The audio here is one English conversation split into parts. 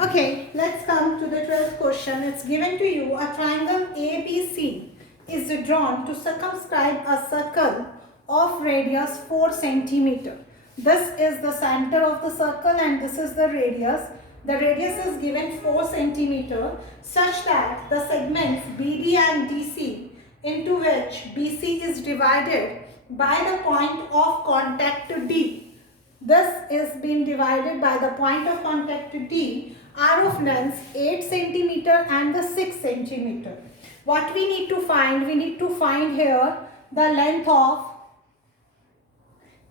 Okay, let's come to the 12th question. It's given to you a triangle ABC is drawn to circumscribe a circle of radius 4 centimeter. This is the center of the circle and this is the radius. The radius is given 4 centimeter such that the segments BD and DC into which BC is divided by the point of contact to D. This is being divided by the point of contact to D are of length 8 centimeter and the 6 centimeter. What we need to find? We need to find here the length of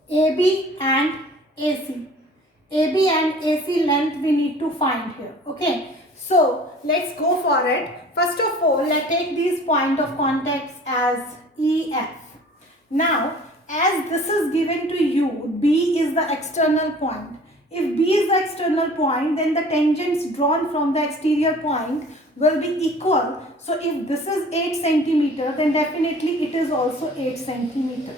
AB and AC. AB and AC length we need to find here. Okay. So let's go for it. First of all, let's take these point of contacts as EF. Now, as this is given to you, B is the external point. If B is the external point, then the tangents drawn from the exterior point will be equal. So if this is 8 centimeter, then definitely it is also 8 centimeter.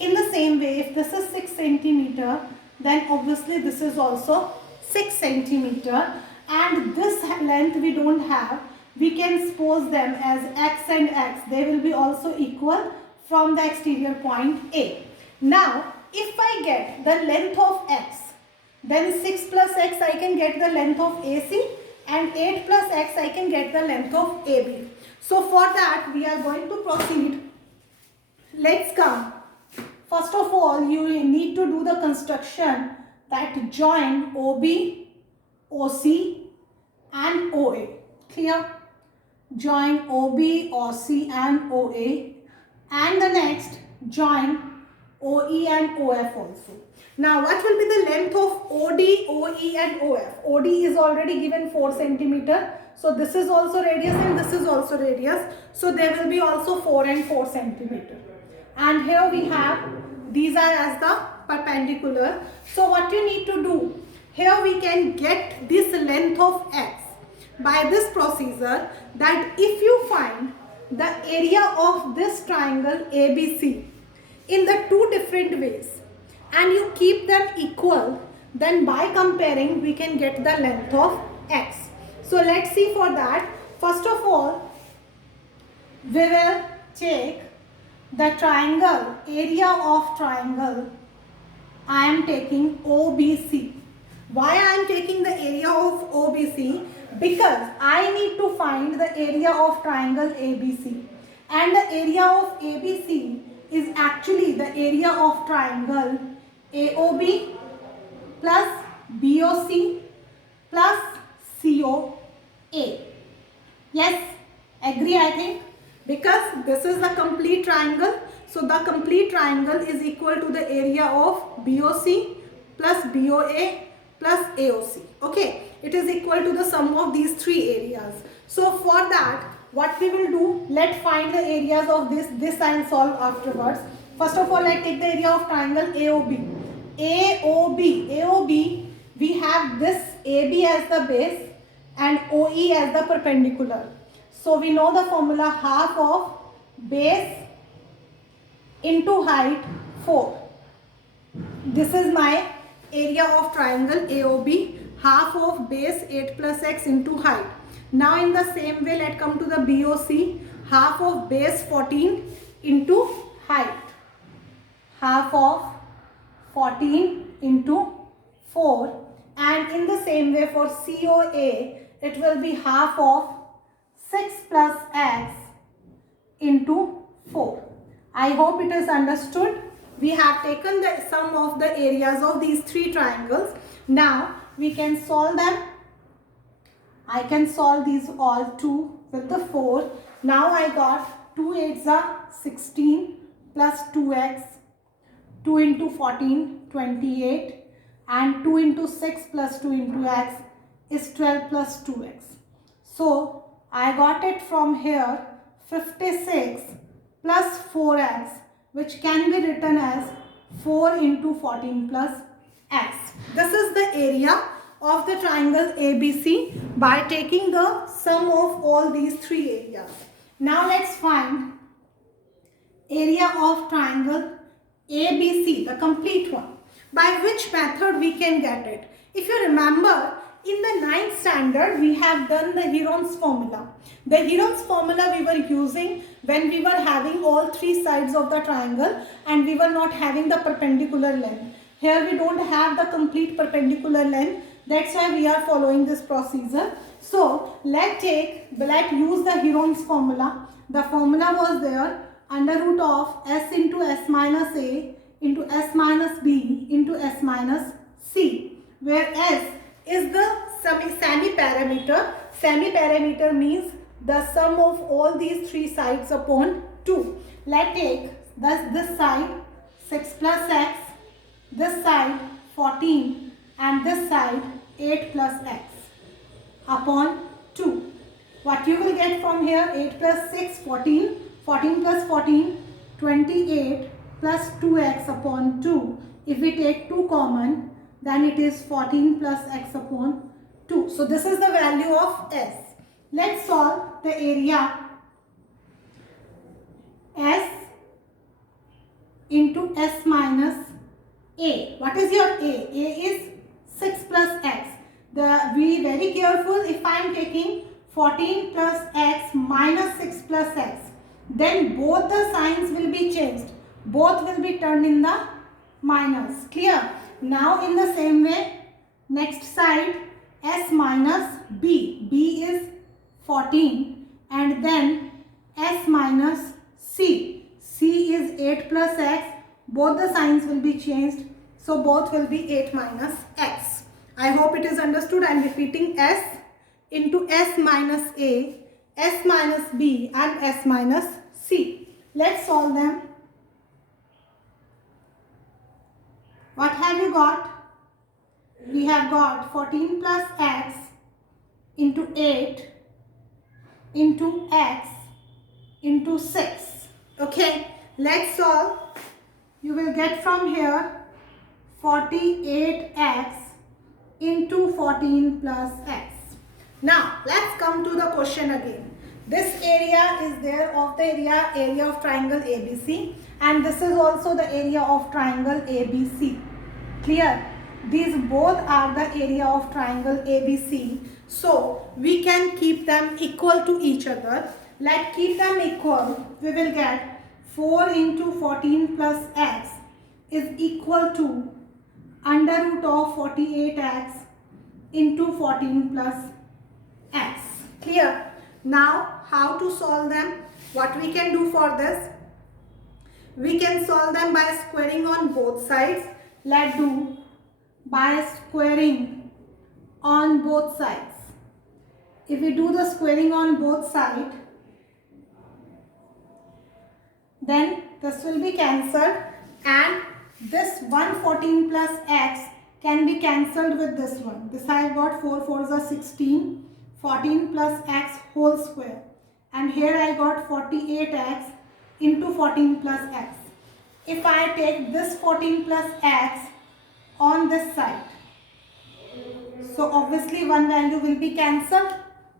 In the same way, if this is 6 centimeter, then obviously this is also 6 centimeter. And this length we don't have. We can suppose them as X and X. They will be also equal from the exterior point A. Now, if I get the length of X, then 6 plus X I can get the length of AC and 8 plus X I can get the length of AB. So for that we are going to proceed. Let's come. First of all, you need to do the construction that join OB, OC and OA. Clear? Join OB, OC and OA, and the next join OE and OF also. Now what will be the length of OD, OE and OF? OD is already given 4 centimeter. So this is also radius and this is also radius. So there will be also 4 and 4 centimeter. And here we have, these are as the perpendicular. So what you need to do, here we can get this length of X by this procedure, that if you find the area of this triangle ABC in the two different ways and you keep them equal, then by comparing we can get the length of X. So let's see for that. First of all, we will take the triangle, area of triangle. I am taking OBC. Why I am taking the area of OBC? Because I need to find the area of triangle ABC. And the area of ABC is actually the area of triangle AOB plus BOC plus COA. Yes, agree I think? Because this is the complete triangle. So the complete triangle is equal to the area of BOC plus BOA plus AOC. Okay, it is equal to the sum of these three areas. So for that, what we will do, let's find the areas of this I will solve afterwards. First of all, let's take the area of triangle AOB. AOB, we have this AB as the base and OE as the perpendicular. So we know the formula, half of base into height 4. This is my area of triangle AOB, half of base 8 plus X into height. Now in the same way, let's come to the BOC, half of base 14 into height. Half of 14 into 4. And in the same way for COA, it will be half of 6 plus X into 4. I hope it is understood. We have taken the sum of the areas of these three triangles. Now we can solve them. I can solve these all 2 with the 4. Now I got 2 8s are 16 plus 2x. 2 into 14, 28. And 2 into 6 plus 2 into x is 12 plus 2x. So I got it from here 56 plus 4x, which can be written as 4 into 14 plus x. This is the area of the triangle ABC by taking the sum of all these three areas. Now let's find area of triangle ABC, the complete one. By which method we can get it? If you remember, in the 9th standard, we have done the Heron's formula. The Heron's formula we were using when we were having all three sides of the triangle and we were not having the perpendicular length. Here we don't have the complete perpendicular length. That's why we are following this procedure. So let's use the Heron's formula. The formula was there, under root of s into s minus a into s minus b into s minus c, where s is the semi-parameter. Semi-parameter means the sum of all these three sides upon 2. Let's take this side 6 plus x, this side 14 and this side 8 plus x upon 2. What you will get from here? 8 plus 6, 14. 14 plus 14, 28 plus 2x upon 2. If we take 2 common, then it is 14 plus x upon 2. So this is the value of s. Let's solve the area. S into s minus a. What is your a? A is 6 plus x. Be very careful. If I am taking 14 plus x minus 6 plus x, then both the signs will be changed. Both will be turned in the minus. Clear? Now in the same way, next side s minus b. B is 14 and then s minus c. C is 8 plus x. Both the signs will be changed. So both will be 8 minus x. I hope it is understood. I am repeating s into s minus a, s minus b and s minus c. Let's solve them. What have you got? We have got 14 plus x into 8 into x into 6. Okay, let's solve. You will get from here 48x into 14 plus x. Now, let's come to the question again. This area is there of the area of triangle ABC, and this is also the area of triangle ABC. Clear? These both are the area of triangle ABC. So, we can keep them equal to each other. Let's keep them equal. We will get 4 into 14 plus x is equal to under root of 48x into 14 plus x. Clear? Now, how to solve them? What we can do for this? We can solve them by squaring on both sides. Let's do by squaring on both sides. If we do the squaring on both sides, then this will be cancelled and this 114 plus x can be cancelled with this one. This I have got 4 4s are 16, 14 plus x whole square, and here I got 48x into 14 plus x. If I take this 14 plus x on this side, so obviously one value will be cancelled.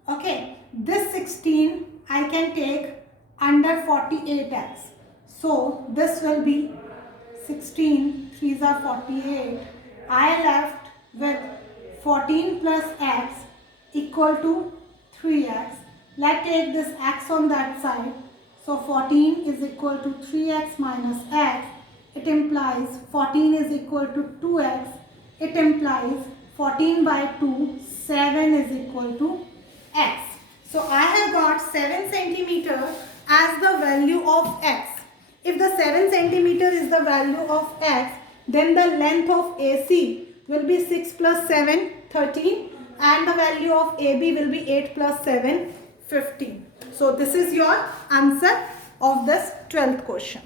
Okay, this 16 I can take under 48x. So this will be 16, 3s are 48. I left with 14 plus x equal to 3x. Let's take this x on that side. So 14 is equal to 3x minus x. It implies 14 is equal to 2x. It implies 14 by 2, 7 is equal to x. So I have got 7 centimeter as the value of x. If the 7 centimeter is the value of x, then the length of AC will be 6 plus 7, 13, and the value of AB will be 8 plus 7, 15. So this is your answer of this 12th question.